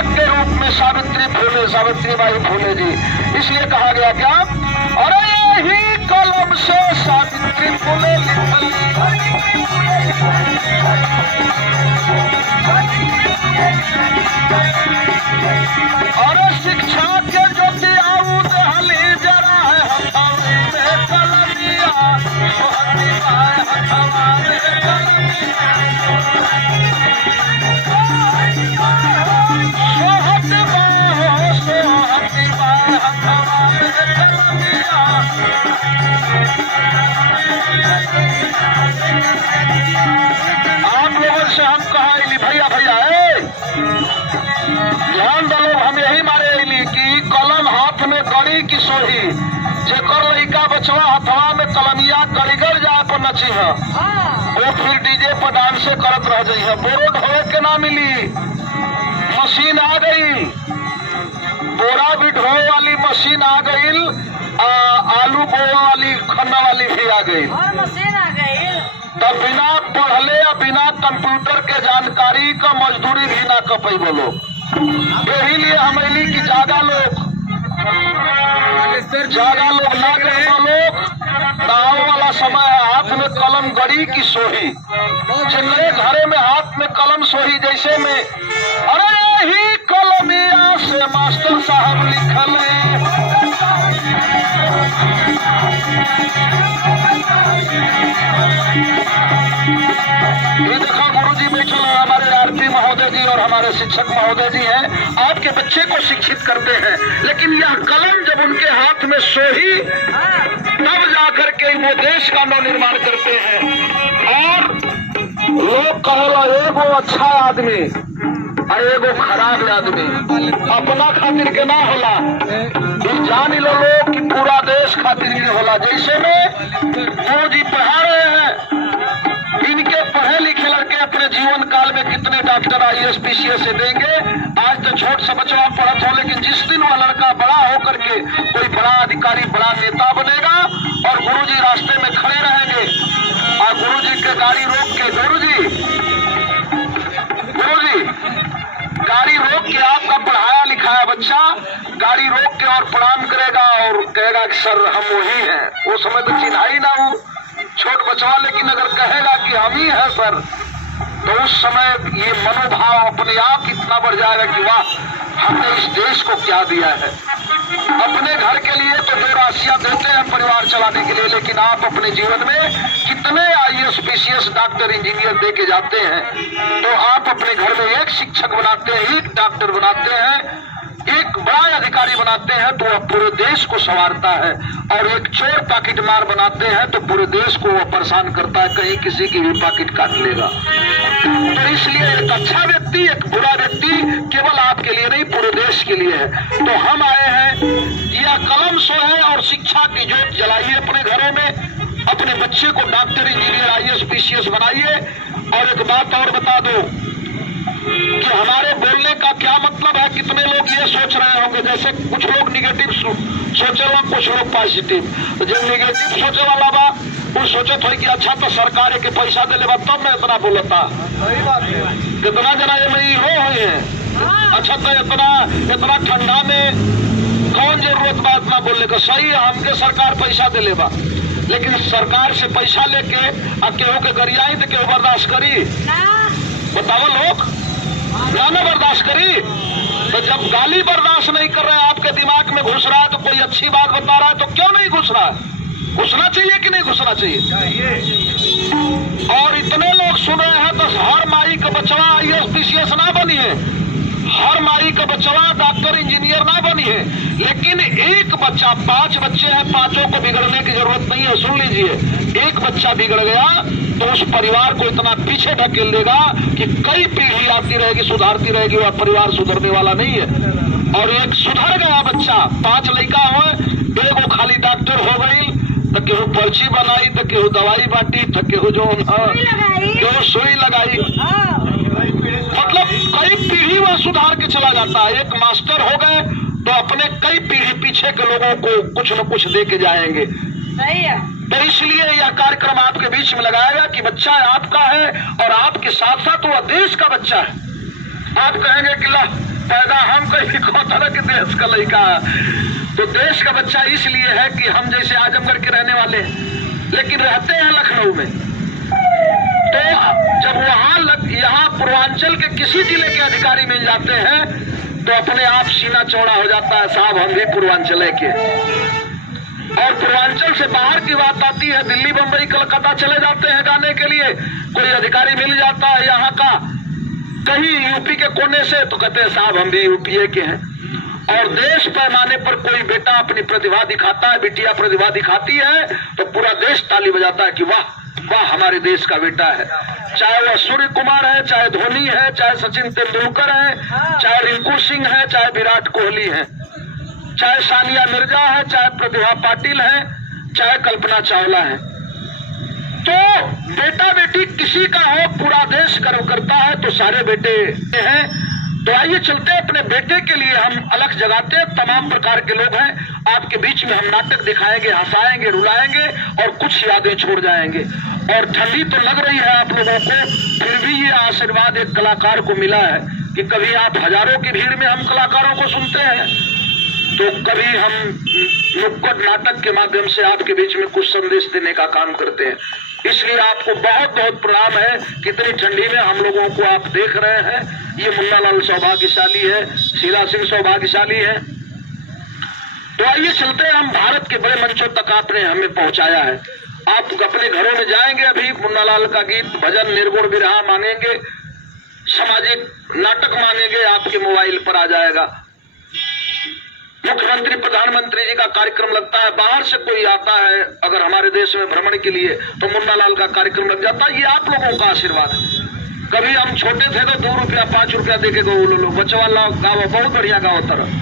शिक्षक के रूप में सावित्रीबाई फुले जी। इसलिए कहा गया क्या, अरे यही कलम से सावित्री फुले लिखल। अरे शिक्षा के ज्योति आऊ दहली जरा है हथौड़ी में कलमिया, सोहती बाय हथवा में कलमिया, सोहती बाय हथवा में कलमिया। आप लोगों से हम कहा भैया ध्यान दलो, हम यही मारे कि कलम हाथ में गड़ी की सोही, जेकर लइका बचवा हथवा में कलमिया कलिगर जाए पर नची है, वो फिर डीजे पर डांस करत रह जाई है। बोरो ढोए के ना मिली, मशीन आ गई, बोरा भी ढोए वाली मशीन आ गई, आलू बोए वाली खन्ना वाली भी आ गई, मशीन आ गई। तब बिना पढ़ले या बिना कंप्यूटर के जानकारी का मजदूरी भी ना कपई बोलो। यही लिए हम की जागा लोग ना गए लोग दाव वाला समय है, हाथ में कलम गड़ी की सोही, जिनके घरे में हाथ में कलम सोही जैसे में, अरे यही कलमिया से मास्टर साहब लिखल। ये देखो गुरुजी बैठे हैं, हमारे आरती महोदय जी और हमारे शिक्षक महोदय जी हैं, आपके बच्चे को शिक्षित करते हैं, लेकिन यह कलम जब उनके हाथ में सोही तब जाकर के वो देश का नवनिर्माण करते हैं। और लोग कहला एगो अच्छा आदमी और एगो खराब आदमी अपना खातिर के ना होला, जान लो लोग कि पूरा देश खातिर के होला। जैसे में गुरुजी पढ़ा रहे हैं, इनके पढ़े लिखे लड़के अपने जीवन काल में कितने डॉक्टर IAS PCS से देंगे। आज तो छोट सा बच्चा पढ़त हो, लेकिन जिस दिन वह लड़का बड़ा होकर के कोई बड़ा अधिकारी बड़ा नेता बनेगा और गुरुजी रास्ते में खड़े रहेंगे और गुरुजी के गाड़ी रोक के, गुरुजी गाड़ी रोक के आपका पढ़ाया लिखाया बच्चा गाड़ी रोक के और प्रणाम करेगा और कहेगा कि सर हम वही हैं। वो समय तो चिन्हा ही ना हो छोट बचवा, लेकिन अगर कहेगा कि हम ही हैं सर, तो उस समय ये मनोभाव अपने आप इतना बढ़ जाएगा कि वाह हमने इस देश को क्या दिया है। अपने घर के लिए तो 2 राशियां देते हैं परिवार चलाने के लिए, लेकिन आप अपने जीवन में कितने IAS PCS डॉक्टर इंजीनियर दे के जाते हैं। तो आप अपने घर में एक शिक्षक बनाते हैं, एक डॉक्टर बनाते हैं, एक बड़ा अधिकारी बनाते हैं तो वह पूरे देश को संवारता है, और एक चोर पॉकेट मार बनाते हैं तो पूरे देश को वह परेशान करता है, कहीं किसी की भी पॉकेट काट लेगा। तो इसलिए एक अच्छा व्यक्ति एक बुरा व्यक्ति केवल आपके लिए नहीं पूरे देश के लिए है। तो हम आए हैं, यह कलम सो है और शिक्षा की जोत जलाइए अपने घरों में, अपने बच्चे को डॉक्टर इंजीनियर IAS PCS बनाइए। और एक बात और बता दो कि हमारे बोलने का क्या मतलब है। कितने लोग ये सोच रहे होंगे, जैसे कुछ लोग निगेटिव सोचेला, कुछ लोग पॉजिटिव। जो निगेटिव सोचे वाला बा वो सोचत हो कि अच्छा तो सरकार के पैसा दे लेबा तब मैं इतना बोलता। कितना जना ये नहीं हो है, अच्छा तो इतना ठंडा में कौन जरूरत बा इतना बोलने का। सही है, हमके सरकार पैसा दे लेबा, लेकिन सरकार से पैसा लेके अब केहू के गरियाई तो केहू बर्दाश्त करी? बताओ लोग, गाना बर्दाश्त करी? तो जब गाली बर्दाश्त नहीं कर रहे हैं, आपके दिमाग में घुस रहा है, तो कोई अच्छी बात बता रहा है तो क्यों नहीं घुस रहा है? घुसना चाहिए कि नहीं घुसना चाहिए? और इतने लोग सुन रहे हैं तो हर माई का बचवा IAS PCS ना बनी है, हर माई का बचवा डॉक्टर इंजीनियर ना बनी है, लेकिन एक बच्चा, 5 बच्चे हैं, 5ओं को बिगड़ने की जरूरत नहीं है। सुन लीजिए, एक बच्चा बिगड़ गया तो उस परिवार को इतना पीछे ढकेल देगा कि कई पीढ़ी आती रहेगी, सुधारती रहेगी, वह परिवार सुधरने वाला नहीं है। और एक सुधर गया बच्चा, 5 लड़का हुए, एगो खाली डॉक्टर हो गई तो केहू पर्ची बनाई, तो केहू दवाई बांटी, तो केहू जो केहू सुई लगाई, मतलब कई पीढ़ी वह सुधार के चला जाता है। एक मास्टर हो गए तो अपने कई पीढ़ी पीछे के लोगों को कुछ न कुछ दे के जाएंगे। सही है। तो इसलिए यह कार्यक्रम आपके बीच में लगाया गया कि बच्चा आपका है और आपके साथ साथ वह देश का बच्चा है। आप कहेंगे कि ला पैदा हम कहीं कोतरा के देश का लड़का। तो देश का बच्चा इसलिए है कि हम जैसे आजमगढ़ के रहने वाले हैं, लेकिन रहते हैं लखनऊ में। तो जब यहाँ पूर्वांचल के किसी जिले के अधिकारी मिल जाते हैं तो अपने आप सीना चौड़ा हो जाता है, साहब हम भी पूर्वांचल के। और पूर्वांचल से बाहर की बात आती है, दिल्ली, बंबई, कलकत्ता चले जाते हैं गाने के लिए, कोई अधिकारी मिल जाता है यहाँ का कहीं यूपी के कोने से, तो कहते हैं साहब हम भी यूपीए के हैं। और देश पैमाने पर कोई बेटा अपनी प्रतिभा दिखाता है, बिटिया प्रतिभा दिखाती है, तो पूरा देश ताली बजाता है कि वाह वाह हमारे देश का बेटा है। चाहे वह सूर्य कुमार है, चाहे धोनी है, चाहे सचिन तेंदुलकर है, चाहे रिंकू सिंह है, चाहे विराट कोहली है, चाहे सानिया मिर्जा है, चाहे प्रतिभा पाटिल है, चाहे कल्पना चावला है। तो बेटा बेटी किसी का हो, पूरा देश गर्व करता है, तो सारे बेटे हैं। तो आइए चलते अपने बेटे के लिए हम अलग जगाते हैं। तमाम प्रकार के लोग हैं आपके बीच में, हम नाटक दिखाएंगे, हंसाएंगे, रुलाएंगे और कुछ यादें छोड़ जाएंगे। और ठंडी तो लग रही है आप लोगों को, फिर भी ये आशीर्वाद एक कलाकार को मिला है कि कभी आप हजारों की भीड़ में हम कलाकारों को सुनते हैं, तो कभी हम नुक्कड़ नाटक के माध्यम से आपके बीच में कुछ संदेश देने का काम करते हैं। इसलिए आपको बहुत बहुत प्रणाम है। कितनी ठंडी में हम लोगों को आप देख रहे हैं। ये मुन्नालाल सौभाग्यशाली है, शीला सिंह सौभाग्यशाली है। तो आइए चलते हैं, हम भारत के बड़े मंचों तक आपने हमें पहुंचाया है। आप अपने घरों में जाएंगे, अभी मुन्नालाल का गीत, भजन, निर्गुण विरहा मांगेंगे, सामाजिक नाटक मांगेंगे, आपके मोबाइल पर आ जाएगा। मुख्यमंत्री प्रधानमंत्री जी का कार्यक्रम लगता है, बाहर से कोई आता है अगर हमारे देश में भ्रमण के लिए, तो मुन्नालाल का कार्यक्रम लग जाता है। ये आप लोगों का आशीर्वाद है। कभी हम छोटे थे तो 2 रुपया 5 रुपया देके गो लो, बचवा गाँव बहुत बढ़िया गाँव तरह